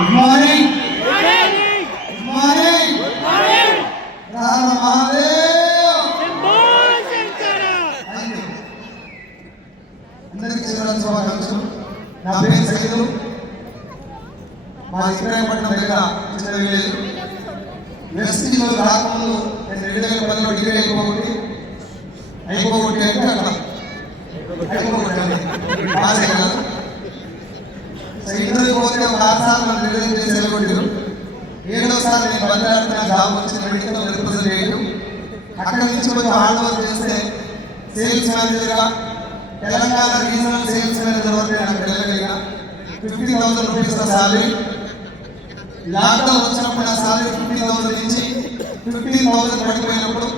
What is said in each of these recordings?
Good morning. Good morning. Rama Mahadev. అందరికీ శ్రీరామ్ శుభాకాంక్షలు. నా పేరు సైదు. మా ఇబ్రాహీంపట్నం దగ్గర చిన్న విలేజ్. యూనివర్సిటీలో రాకముందు నేను 2010లో డిగ్రీ అయిపోగొట్టి అంటే అట్లా పాస్ అయ్యాను. ఇంటర్వ్యూ పోతే 6 సార్లు నన్ను రిలీజ్ చేసి వెళ్ళగొట్టారు. 7వసారి నేను బదిలాడుతున్న జాబ్ వచ్చింది మెడికల్ రిప్రజెంటేటివ్. అక్కడి నుంచి కొంచెం హార్డ్ వర్క్ చేస్తే సేల్స్ మేనేజర్గా తెలంగాణ రీజనల్ సేల్స్ మేనేజర్ వరకు నాకు వెళ్ళగలిగిన 50,000 రూపీస్ సాలరీ. లాక్డౌన్ వచ్చినప్పుడు నా సాలరీ 50,000 నుంచి 15,000 పడిపోయినప్పుడు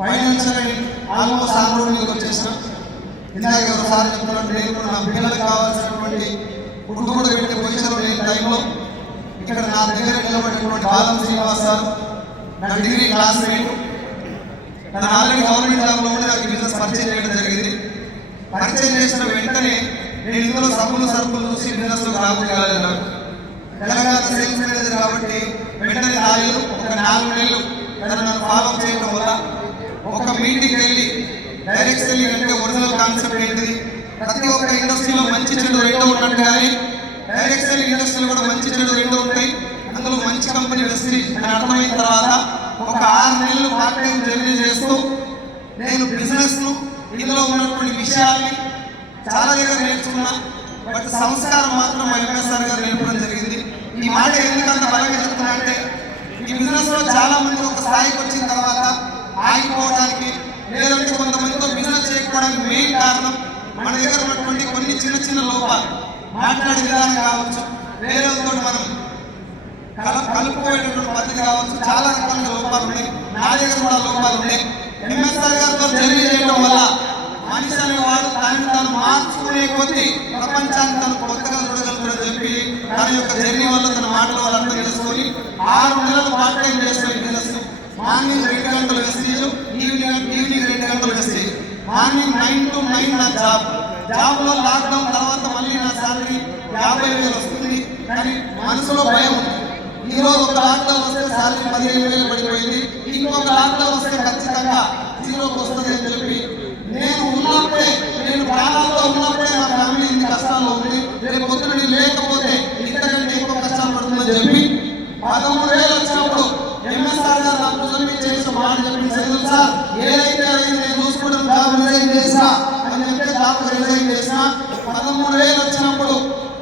ఫైనాన్షియల్ ఆల్మోస్ట్ ఆందోళనకు వచ్చేసిన. ఇందాక ఒకసారి చెప్తున్నట్టు నేను కూడా నా పిల్లలకు కావాల్సినటువంటి ఫుడ్ కూడా పెట్టే పొజిషన్లో లేని టైంలో ఇక్కడ నా దగ్గర నిలబడినటువంటి బాలం శ్రీనివాస్ సార్ నా డిగ్రీ క్లాస్మేట్. తను ఆల్రెడీ గవర్నమెంట్ జాబ్లో ఉండి నాకు బిజినెస్ పరిచయం చేయడం జరిగింది. పరిచయం చేసిన వెంటనే నేను ఇందులో సరుకులు చూసి బిజినెస్లో రాబోయే కాలేదు. నాకు తెలంగాణ సేల్స్ మేనేజర్ కాబట్టి వెంటనే రాలేదు. ఒక 4 నెలలు నన్ను ఫాలో చేయడం వల్ల ఒక మీటింగ్ వెళ్ళి డైరెక్ట్ సెల్లింగ్ అంటే ఒరిజినల్ కాన్సెప్ట్ ఏంటిది, ప్రతి ఒక్క ఇండస్ట్రీలో మంచి చెడు రెండో ఉన్నట్టు కానీ డైరెక్ట్ సెల్లింగ్ ఇండస్ట్రీలో కూడా మంచి చెడు రెండో ఉంటాయి. అందులో మంచి కంపెనీ వెస్టీజ్ అని అర్థమైన తర్వాత ఒక 6 నెలలు పార్ట్ టైం జర్నీ చేస్తూ నేను బిజినెస్ను ఇందులో ఉన్నటువంటి విషయాల్ని చాలా దగ్గర నేర్చుకున్నా. బట్ సంస్కారం మాత్రం మా ఎంఎస్ఆర్ గారు నేర్పడం జరిగింది. ఈ మాట ఎందుకంత బలంగా చెప్తున్నా అంటే ఈ బిజినెస్లో చాలా మంది ఒక స్థాయికి వచ్చిన తర్వాత ఆగిపోవడానికి లేదంటే కొంతమందితో బిజినెస్ చేయకపోవడానికి మెయిన్ కారణం మన దగ్గర ఉన్నటువంటి కొన్ని చిన్న లోపాలు, మాట్లాడే విధానం కావచ్చు, వేరేతో మనం కలుపుకోయేటటువంటి పద్ధతి కావచ్చు, చాలా రకాల లోపాలు ఉన్నాయి. నా దగ్గర కూడా లోపాలు ఉన్నాయి. ఎంఎస్ఆర్ గారితో జర్నీ చేయడం వల్ల మనిషి అనేవాడు తాను మార్చుకునే కొద్దీ ప్రపంచాన్ని తను కొత్తగా చూడగలుగుతాడని చెప్పి తన యొక్క జర్నీ వల్ల తన మాటల వల్ల అర్థం చేసుకొని 6 నెలలు పార్ట్ టైం చేస్తాను బిజినెస్. మార్నింగ్ 2 గంటలు వెస్టీజ్, ఈవినింగ్ 2 గంటలు వెస్టీజ్. మార్నింగ్ 9 to 9 నా జాబ్లో లాక్డౌన్ తర్వాత మళ్ళీ నా సాలరీ 50,000 వస్తుంది. కానీ మనసులో భయం ఉంది. ఈరోజు ఒక లాక్డౌన్ వస్తే సాలరీ 15,000 పడిపోయింది. ఇంకొక లాక్డౌన్ వస్తే ఖచ్చితంగా 0కి వస్తుంది అని చెప్పి నేను ప్రాణాలతో ఉన్నప్పుడే నా ఫ్యామిలీ ఇన్ని కష్టాల్లో ఉంది. రేపు పొద్దున నేను లేకపోతే ఇంతకంటే ఎక్కువ కష్టాలు పడుతుందని చెప్పి 13,000 వచ్చినప్పుడు ఎంఎస్ఆర్ గారు నా భుజం మీద చేసిన మాట చెప్పి సైదుల్ సార్ ఏదైతే నేను చూసుకోవడం జాబ్ రిజైన్ చేసా అని చెప్పి జాబ్ రిజైన్ చేసిన 13,000 వచ్చినప్పుడు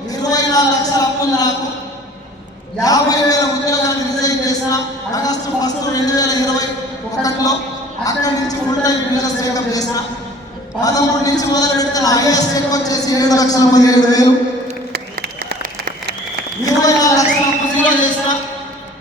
24 లక్షల అప్పులు నాకు 50,000 ఉద్యోగాన్ని రిజైన్ చేసిన ఆగస్టు 1, 2021లో అక్కడి నుంచి ఫుల్ టైం బిజినెస్ చేయడం చేసిన. 13 నుంచి మొదలు పెడితే ఐఏఎస్ వచ్చేసి 7,37,000